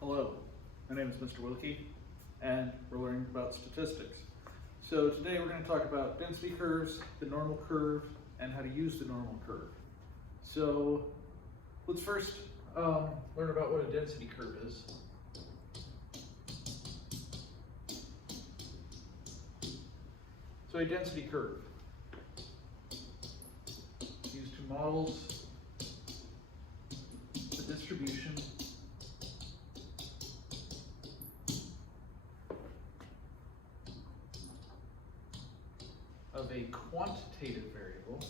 Hello, my name is Mr. Wilke, and we're learning about statistics. So today we're going to talk about density curves, the normal curve, and how to use the normal curve. So let's first learn about what a density curve is. So a density curve used to model the distribution of a quantitative variable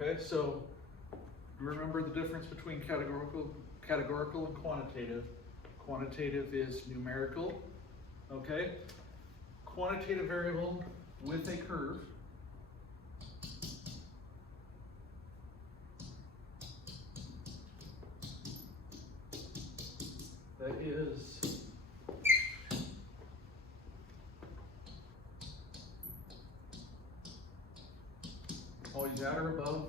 Okay, so remember the difference between categorical and quantitative. Quantitative is numerical, okay? Quantitative variable with a curve that is always at or above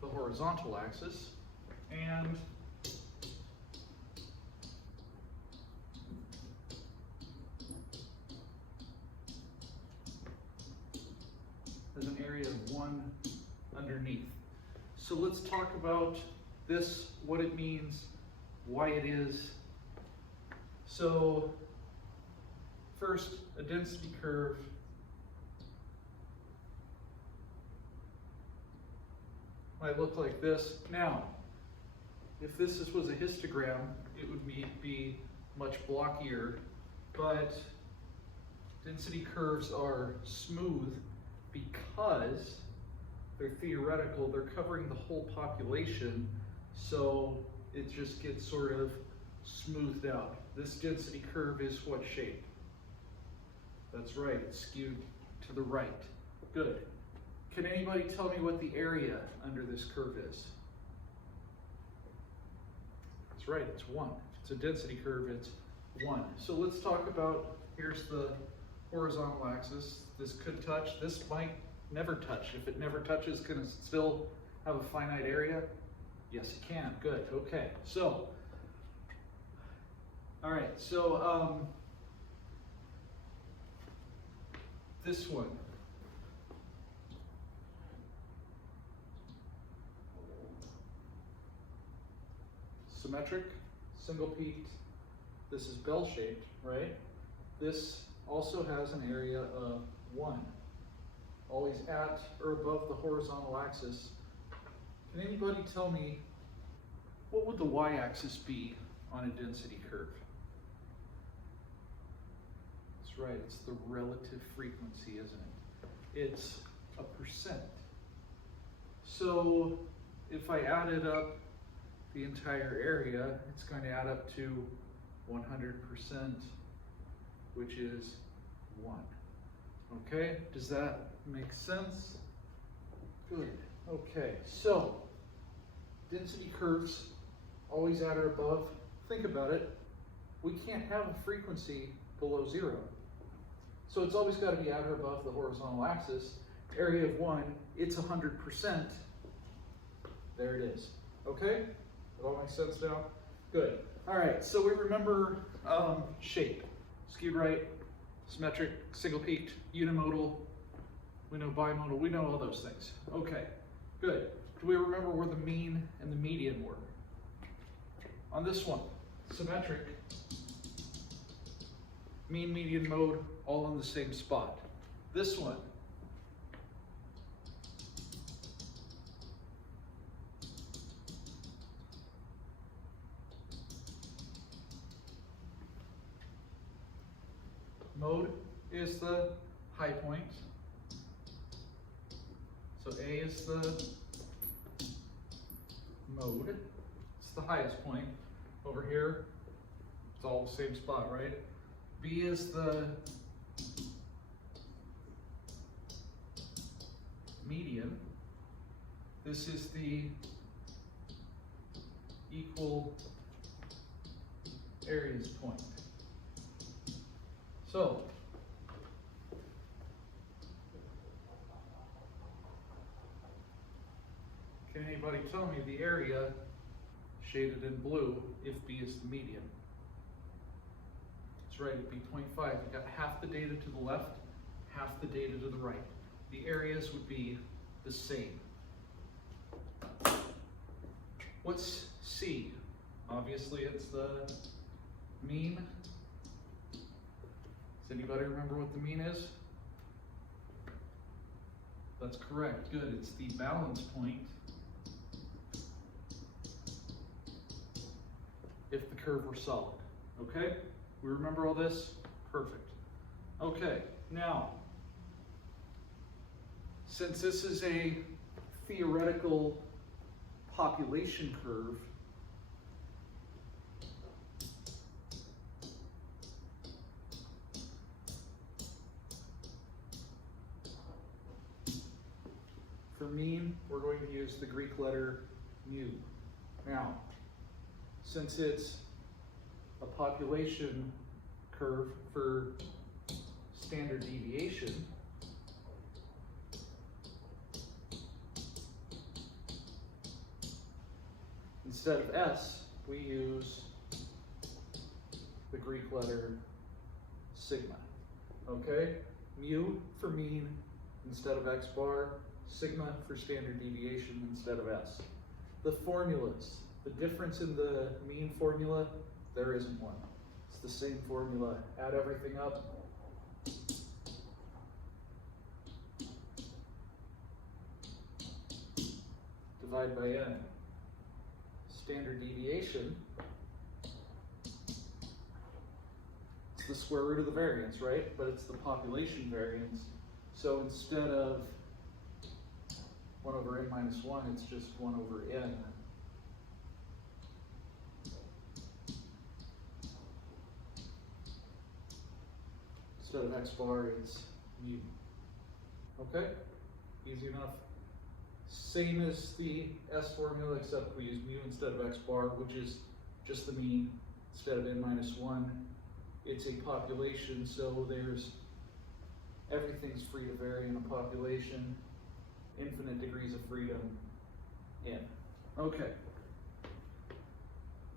the horizontal axis, and has an area of 1 underneath. So let's talk about this, what it means, why it is. So first, a density curve might look like this. Now, if this was a histogram, it would be much blockier, but density curves are smooth because they're theoretical, they're covering the whole population, so it just gets sort of smoothed out. This density curve is what shape? That's right, it's skewed to the right. Good. Can anybody tell me what the area under this curve is? That's right, it's 1. If it's a density curve, it's 1. So let's talk about, here's the horizontal axis. This could touch, this might never touch. If it never touches, can it still have a finite area? Yes, it can. Good, okay. So, all right, so this one. Symmetric, single peaked. This is bell-shaped, right? This also has an area of 1, always at or above the horizontal axis. Can anybody tell me what would the y-axis be on a density curve? That's right, it's the relative frequency, isn't it? It's a percent. So if I added up the entire area, it's going to add up to 100%, which is 1. Okay, does that make sense? Good. Okay, so density curves always at or above. Think about it. We can't have a frequency below 0. So it's always got to be at or above the horizontal axis. Area of 1, it's 100%. There it is. Okay? That all makes sense now? Good. All right, so we remember shape. Skewed right, symmetric, single peaked, unimodal. We know bimodal. We know all those things. Okay, good. Do we remember where the mean and the median were? On this one, symmetric, mean, median, mode, all in the same spot. This one, mode is the high point. So A is the mode. It's the highest point. Over here, it's all the same spot, right? B is the median. This is the equal areas point. So, can anybody tell me the area shaded in blue if B is the median? That's right, it'd be 0.5. You got half the data to the left, half the data to the right. The areas would be the same. What's C? Obviously it's the mean. Does anybody remember what the mean is? That's correct, good. It's the balance point if the curve were solid, okay? We remember all this? Perfect. Okay, now, since this is a theoretical population curve, for mean, we're going to use the Greek letter mu. Now, since it's a population curve for standard deviation, instead of S, we use the Greek letter sigma, okay? Mu for mean instead of X bar, sigma for standard deviation instead of S. The formulas, the difference in the mean formula, there isn't one. It's the same formula. Add everything up. Divide by n. Standard deviation, it's the square root of the variance, right? But it's the population variance. So instead of 1 over n minus 1, it's just 1 over n. Instead of X bar, it's mu. Okay? Easy enough. Same as the S formula, except we use mu instead of X bar, which is just the mean instead of n minus 1. It's a population, so there's everything's free to vary in a population. Infinite degrees of freedom in. Okay.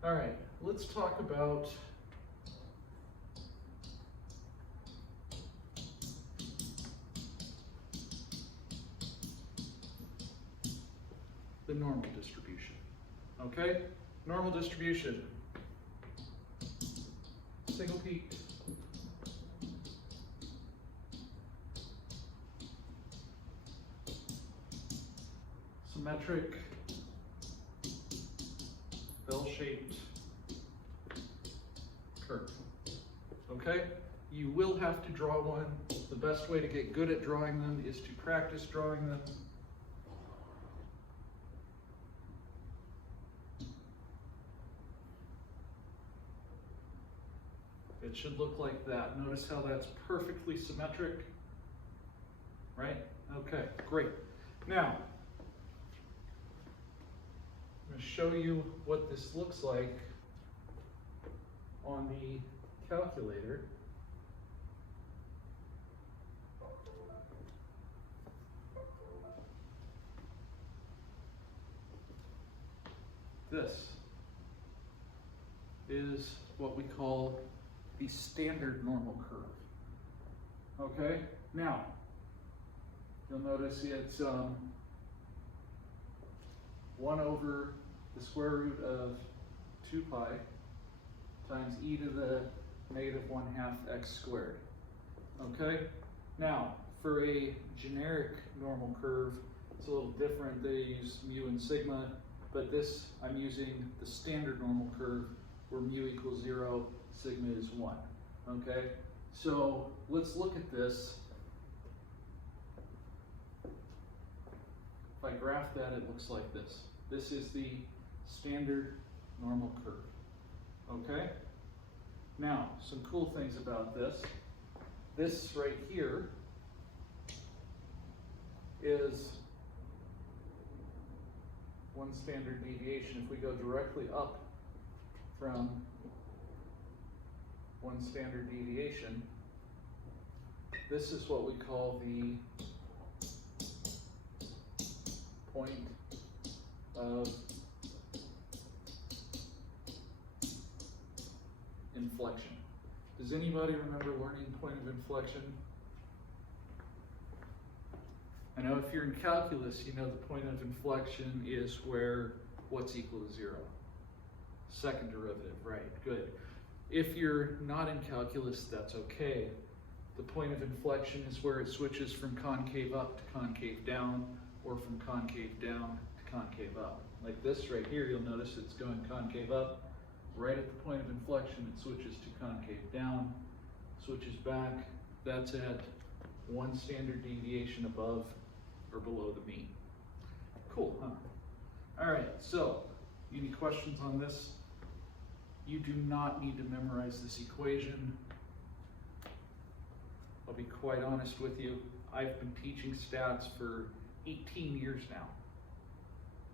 All right, let's talk about the normal distribution. Okay? Normal distribution. Single peak. Symmetric. Bell-shaped curve. Okay? You will have to draw one. The best way to get good at drawing them is to practice drawing them. It should look like that. Notice how that's perfectly symmetric, right? Okay, great. Now, I'm going to show you what this looks like on the calculator. This is what we call the standard normal curve. Okay, now you'll notice it's 1 over the square root of 2 pi times e to the negative 1/2 x squared. Okay, now for a generic normal curve, it's a little different. They use mu and sigma, but this I'm using the standard normal curve where mu equals 0, sigma is 1. Okay, so let's look at this. If I graph that, it looks like this. This is the standard normal curve. Okay, now some cool things about this. This right here is one standard deviation. If we go directly up from one standard deviation, this is what we call the point of inflection. Does anybody remember learning point of inflection? I know if you're in calculus, you know the point of inflection is where what's equal to 0. Second derivative, right, good. If you're not in calculus, that's okay. The point of inflection is where it switches from concave up to concave down, or from concave down to concave up. Like this right here, you'll notice it's going concave up. Right at the point of inflection, it switches to concave down, switches back. That's at one standard deviation above or below the mean. Cool, huh? All right, so any questions on this? You do not need to memorize this equation. I'll be quite honest with you. I've been teaching stats for 18 years now.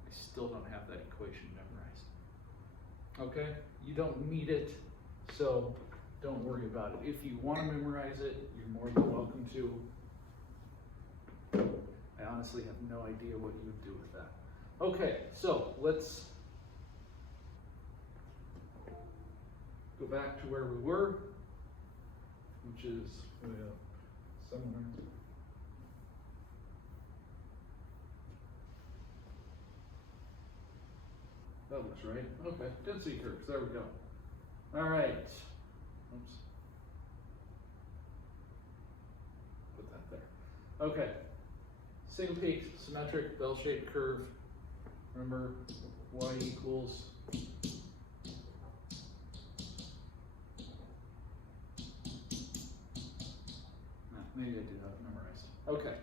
I still don't have that equation memorized. Okay? You don't need it, so don't worry about it. If you want to memorize it, you're more than welcome to. I honestly have no idea what you would do with that. Okay, so let's go back to where we were, which is somewhere. That looks right. Okay, density curves, there we go. All right. Oops. Put that there. Okay. Single peak, symmetric, bell-shaped curve. Remember, y equals maybe I do have it memorized. Okay.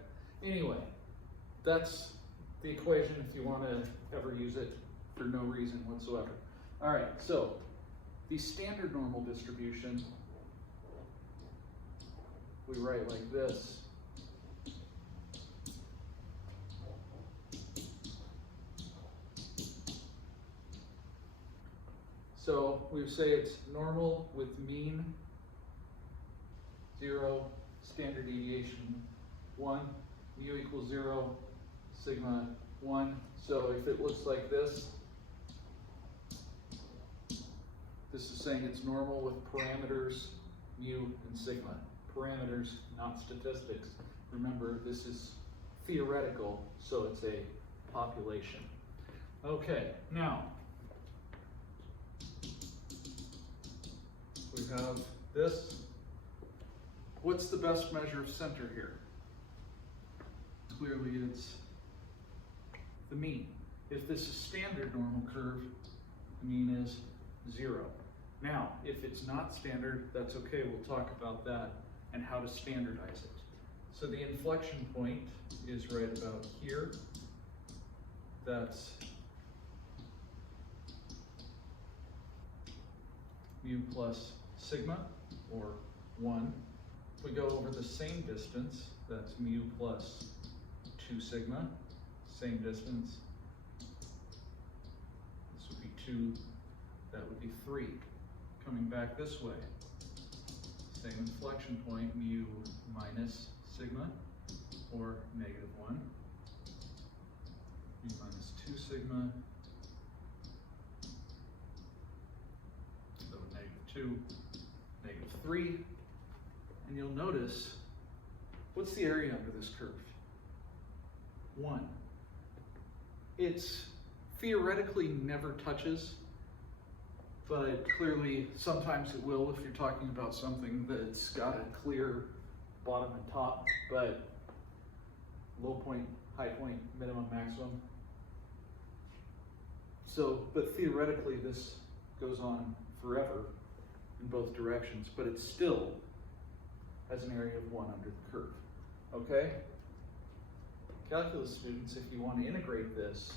Anyway, that's the equation if you want to ever use it for no reason whatsoever. All right, so the standard normal distribution we write like this. So we say it's normal with mean 0, standard deviation 1, mu equals 0, sigma 1. So if it looks like this is saying it's normal with parameters mu and sigma. Parameters, not statistics. Remember, this is theoretical, so it's a population. Okay, now we have this. What's the best measure of center here? Clearly it's the mean. If this is standard normal curve, the mean is 0. Now, if it's not standard, that's okay. We'll talk about that and how to standardize it. So the inflection point is right about here. That's mu plus sigma, or 1. If we go over the same distance, that's mu plus 2 sigma, same distance. This would be 2, that would be 3. Coming back this way, same inflection point, mu minus sigma, or negative 1. Mu minus 2 sigma, so negative 2, negative 3. And you'll notice, what's the area under this curve? 1. It's theoretically never touches, but clearly sometimes it will if you're talking about something that's got a clear bottom and top, but low point, high point, minimum, maximum. So, but theoretically this goes on forever in both directions, but it still has an area of 1 under the curve. Okay? Calculus students, if you want to integrate this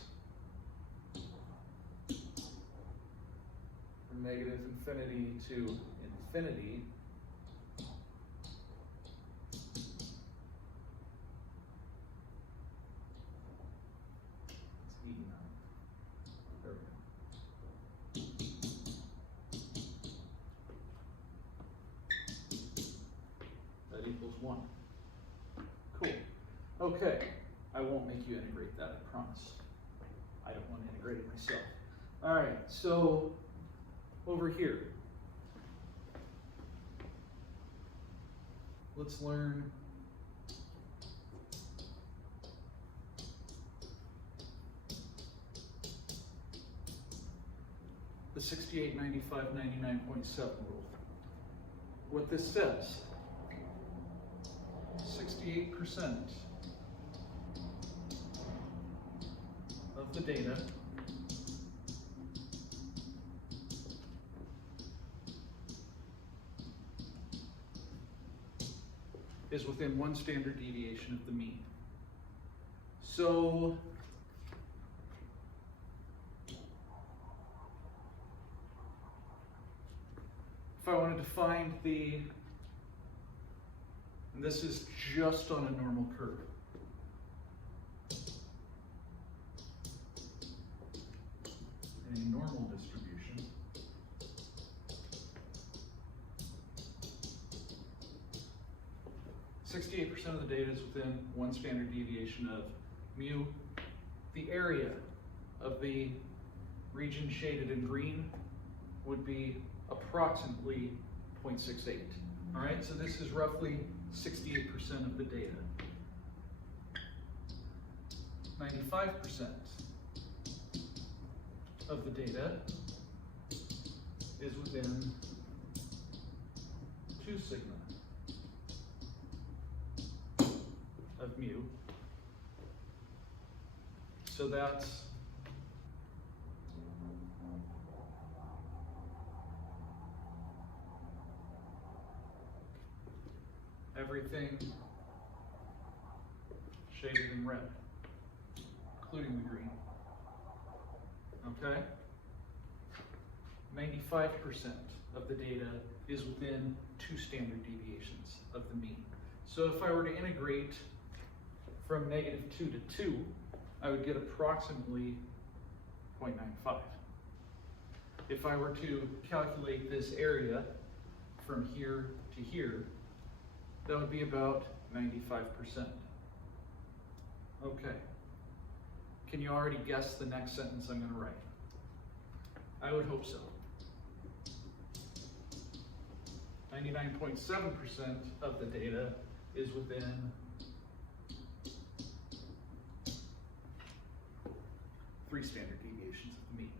from negative infinity to infinity, it's eating up. 1. Cool. Okay, I won't make you integrate that, I promise. I don't want to integrate it myself. All right, so over here, let's learn the 68, 95, 99.7 rule. What this says, 68% of the data is within 1 standard deviation of the mean. So if I wanted to find and this is just on a normal curve. A normal distribution. (68% of the data is within 1 standard deviation of mu). The area of the region shaded in green would be approximately 0.68. All right, so this is roughly 68% of the data. 95% of the data is within 2 sigma of mu. So that's everything shaded in red, including the green. Okay? 95% of the data is within 2 standard deviations of the mean. So if I were to integrate from -2 to 2, I would get approximately 0.95. If I were to calculate this area from here to here, that would be about 95%. Okay. Can you already guess the next sentence I'm going to write? I would hope so. 99.7% of the data is within 3 standard deviations of the mean.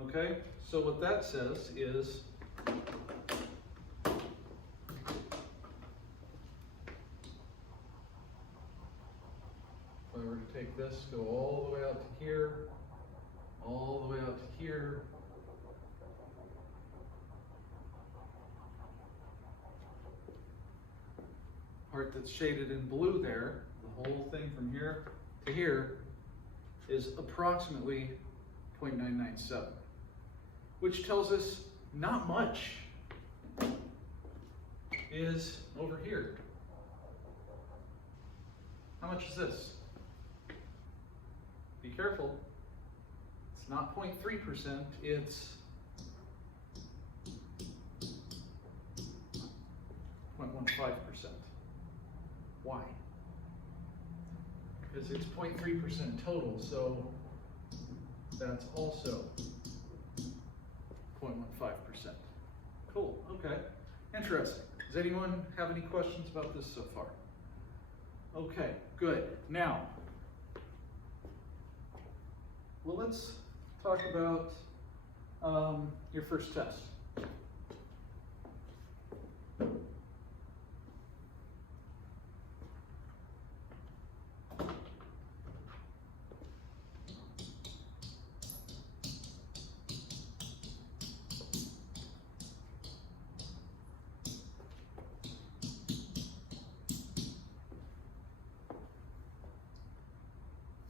Okay, so what that says is if I were to take this, go all the way out to here, all the way out to here, part that's shaded in blue there, the whole thing from here to here, is approximately 0.997, which tells us not much is over here. How much is this? Be careful. It's not 0.3%, it's 0.15%. Why? Because it's 0.3% total, so that's also 0.15%. Cool, okay, interesting. Does anyone have any questions about this so far? Okay, good. Now, well, let's talk about your first test.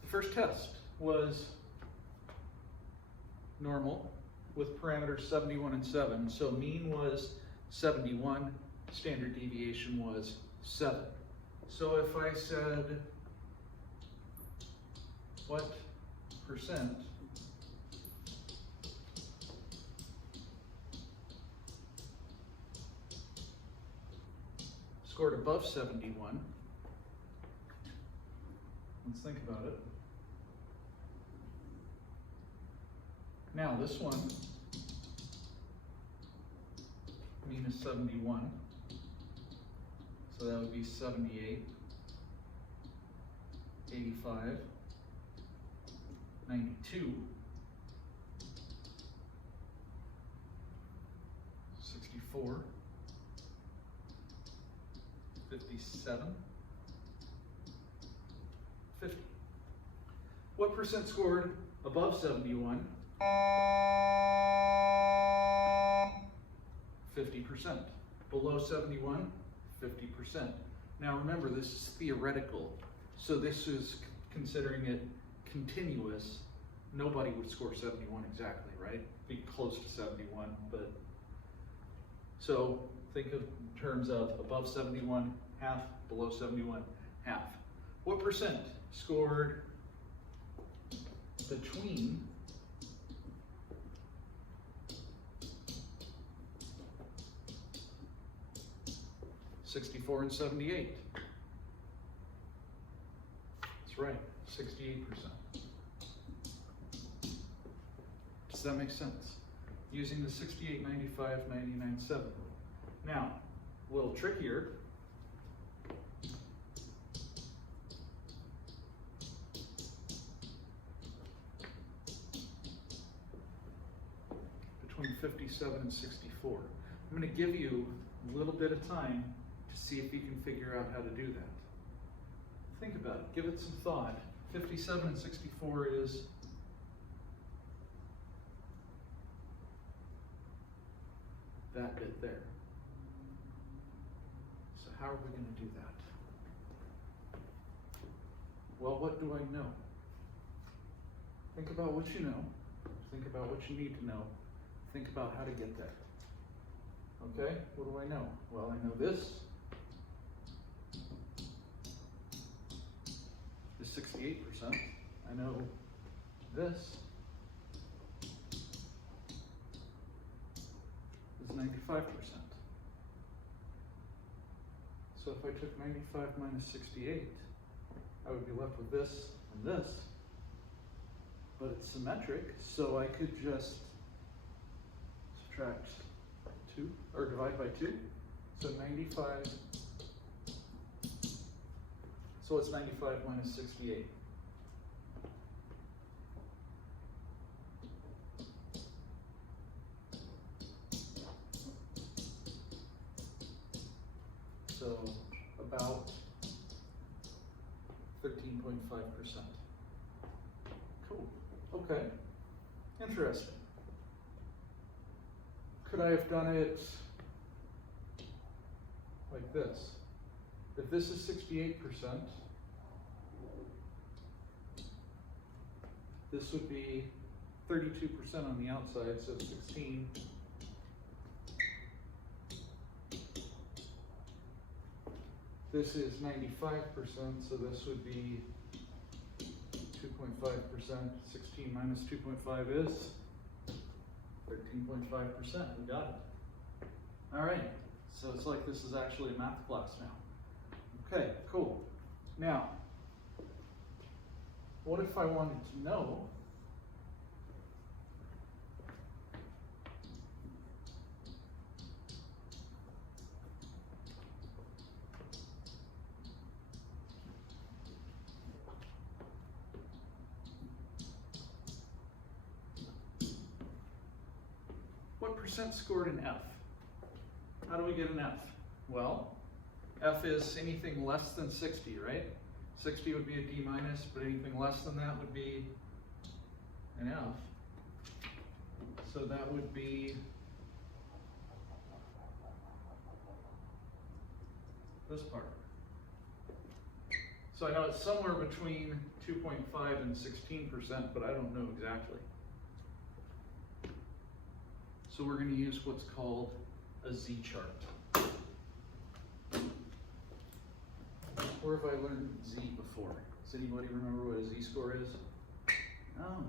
First test was normal with parameters 71 and 7. So mean was 71, standard deviation was 7. So if I said, what percent scored above 71. Let's think about it. Now this one, minus 71, so that would be 78, 85, 92, 64, 57, 50. What percent scored above 71? 50%. Below 71, 50%. Now remember, this is theoretical, so this is considering it continuous. Nobody would score 71 exactly, right? Be close to 71, but so think of in terms of above 71, half, below 71, half. What percent scored between 64 and 78? That's right, 68%. Does that make sense? Using the 68, 95, 99, 7. Now, a little trickier. Between 57 and 64. I'm going to give you a little bit of time to see if you can figure out how to do that. Think about it, give it some thought. 57 and 64 is that bit there. So how are we going to do that? Well, what do I know? Think about what you know. Think about what you need to know. Think about how to get there. Okay, what do I know? Well, I know this is 68%. I know this is 95%. So if I took 95 minus 68, I would be left with this and this, but it's symmetric, so I could just subtract 2, or divide by 2, so 95, so it's 95 minus 68. So about 13.5%. Cool, okay, interesting. Could I have done it like this? If this is 68%, this would be 32% on the outside, so 16. This is 95%, so this would be 2.5%. 16 minus 2.5 is 13.5%, we got it. All right, so it's like this is actually a math class now. Okay, cool. Now, what if I wanted to know what percent scored an F? How do we get an F? Well, F is anything less than 60, right? 60 would be a D minus, but anything less than that would be an F. So that would be this part. So I know it's somewhere between 2.5 and 16%, but I don't know exactly. So we're going to use what's called a Z-chart. Where have I learned Z before? Does anybody remember what a Z-score is? Oh.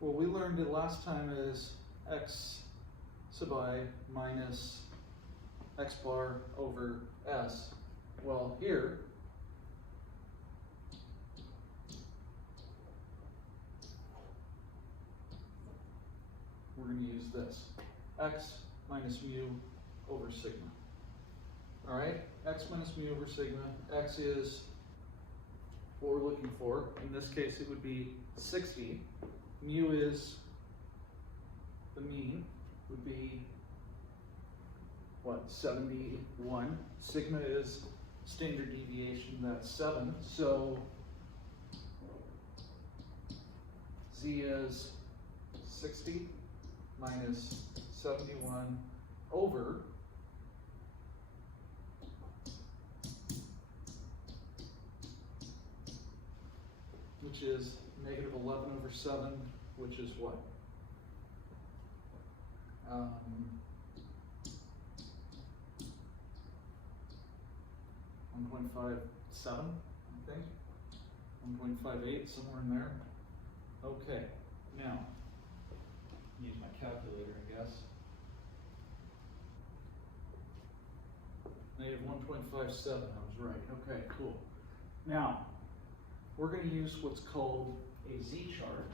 Well, we learned it last time as x sub I minus x bar over s. Well, here, we're going to use this, x minus mu over sigma. All right, x minus mu over sigma. X is what we're looking for. In this case, it would be 60. Mu is the mean, would be what, 71. Sigma is standard deviation, that's 7. So z is 60 minus 71 over which is negative 11 over 7, which is what? 1.57, I think. 1.58, somewhere in there. Okay, now, use my calculator, I guess. Negative 1.57, I was right. Okay, cool. Now, we're going to use what's called a z-chart.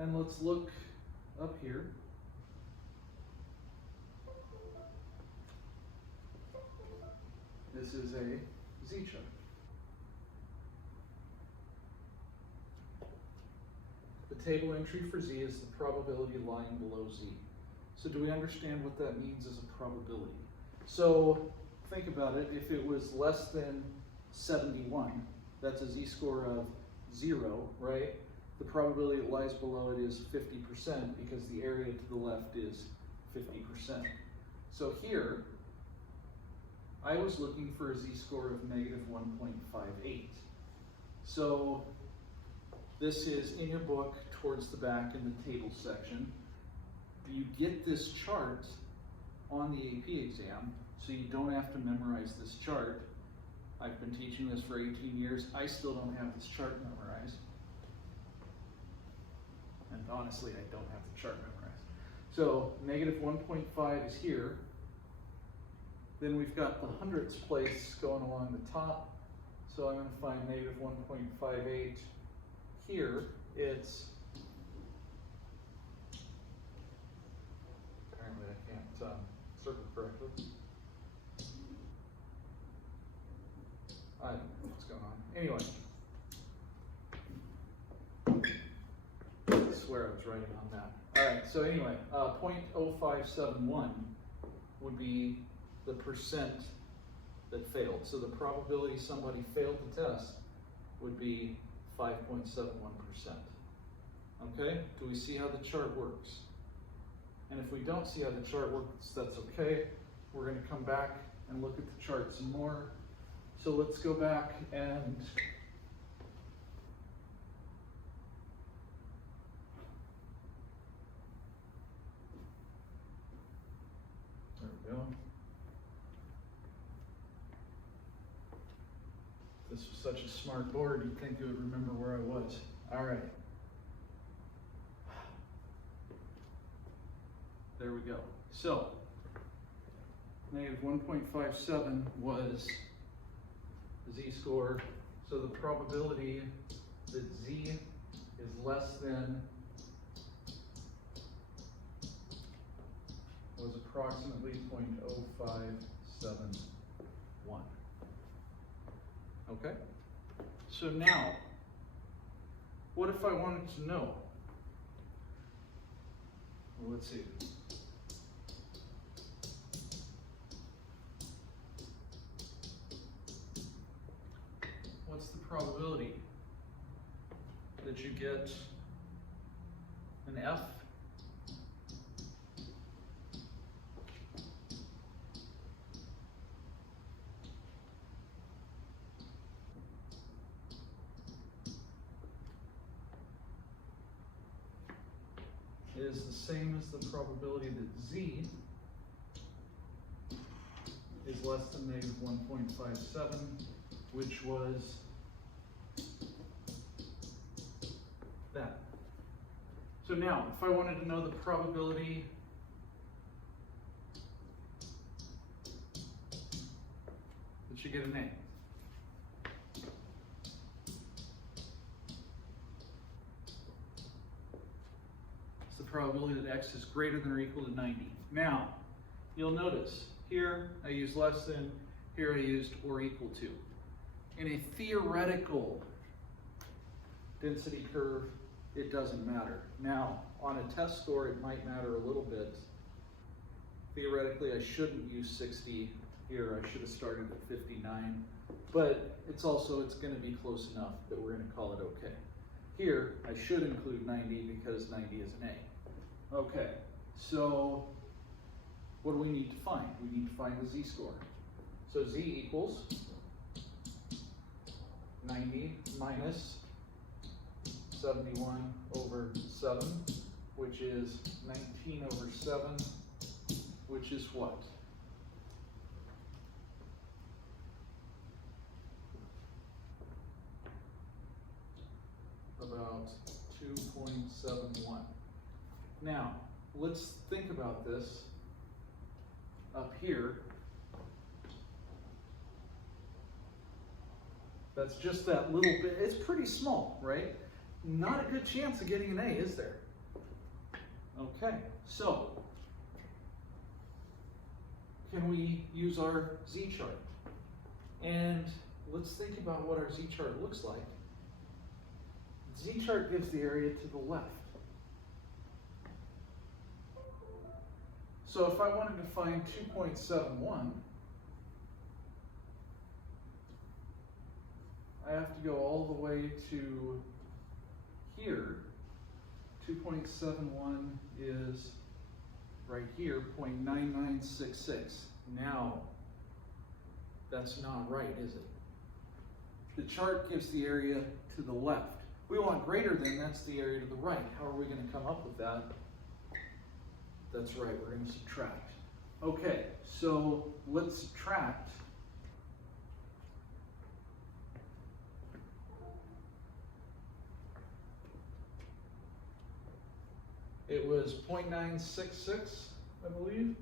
And let's look up here. This is a z-chart. The table entry for z is the probability lying below z. So do we understand what that means as a probability? So think about it. If it was less than 71, that's a z-score of 0, right? The probability that lies below it is 50% because the area to the left is 50%. So here, I was looking for a z-score of negative 1.58. So this is in your book towards the back in the table section. You get this chart on the AP exam, so you don't have to memorize this chart. I've been teaching this for 18 years. I still don't have this chart memorized. And honestly, I don't have the chart memorized. So negative 1.5 is here. Then we've got the hundredths place going along the top. So I'm going to find negative 1.58 here. It's, apparently I can't circle correctly. I don't know what's going on. Anyway. I swear I was writing on that. All right, so anyway, 0.0571 would be the percent that failed. So the probability somebody failed the test would be 5.71%. Okay, do we see how the chart works? And if we don't see how the chart works, that's okay. We're going to come back and look at the chart some more. So let's go back and there we go. This was such a smart board, you'd think it would remember where I was. All right. There we go. So, negative 1.57 was the z-score. So the probability that z is less than was approximately 0.0571. Okay? So now, what if I wanted to know? Well, let's see. What's the probability that you get an F is the same as the probability that z is less than negative 1.57, which was that. So now, if I wanted to know the probability that you get an A, it's the probability that x is greater than or equal to 90. Now, you'll notice here I used less than, here I used or equal to. In a theoretical density curve, it doesn't matter. Now, on a test score, it might matter a little bit. Theoretically, I shouldn't use 60 here. I should have started at 59, but it's going to be close enough that we're going to call it okay. Here, I should include 90 because 90 is an A. Okay, so what do we need to find? We need to find the z-score. So z equals 90 minus 71 over 7, which is 19 over 7, which is what? About 2.71. Now, let's think about this up here. That's just that little bit. It's pretty small, right? Not a good chance of getting an A, is there? Okay, so can we use our z-chart? And let's think about what our z-chart looks like. Z-chart gives the area to the left. So if I wanted to find 2.71, I have to go all the way to here. 2.71 is right here, 0.9966. Now, that's not right, is it? The chart gives the area to the left. We want greater than, that's the area to the right. How are we going to come up with that? That's right, we're going to subtract. Okay, so let's subtract. It was 0.966, I believe.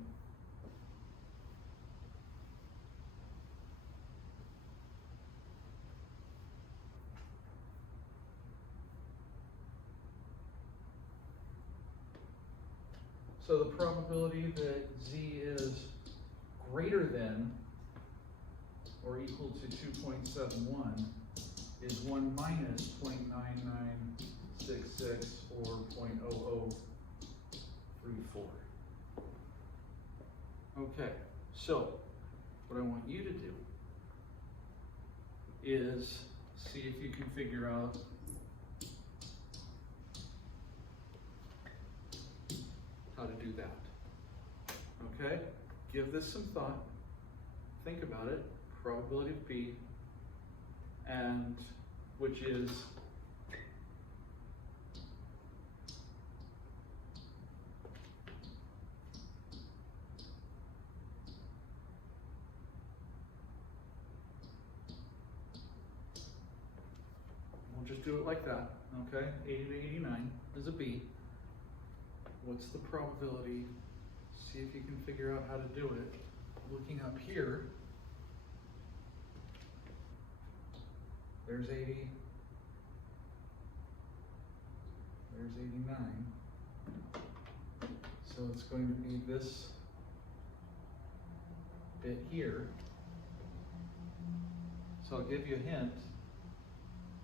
So the probability that z is greater than or equal to 2.71 is 1 minus 0.9966 or 0.0034. Okay, so what I want you to do is see if you can figure out how to do that. Okay, give this some thought, think about it, probability of B, and which is we'll just do it like that, okay? 80 to 89 is a B. What's the probability? See if you can figure out how to do it. Looking up here, there's 80, there's 89. So it's going to be this bit here. So I'll give you a hint.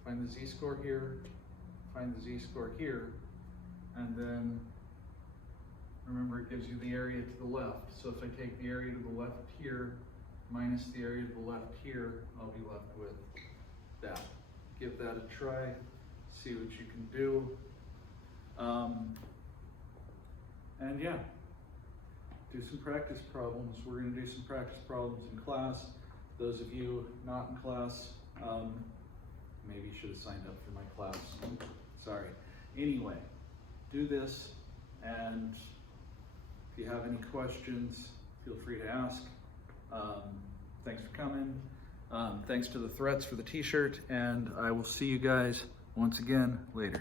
Find the z-score here, find the z-score here, and then remember, it gives you the area to the left. So if I take the area to the left here minus the area to the left here, I'll be left with that. Give that a try, see what you can do. And yeah, do some practice problems. We're going to do some practice problems in class. Those of you not in class, maybe you should have signed up for my class. Sorry. Anyway, do this And if you have any questions, feel free to ask. Thanks for coming. Thanks to the Threats for the t-shirt, and I will see you guys once again later.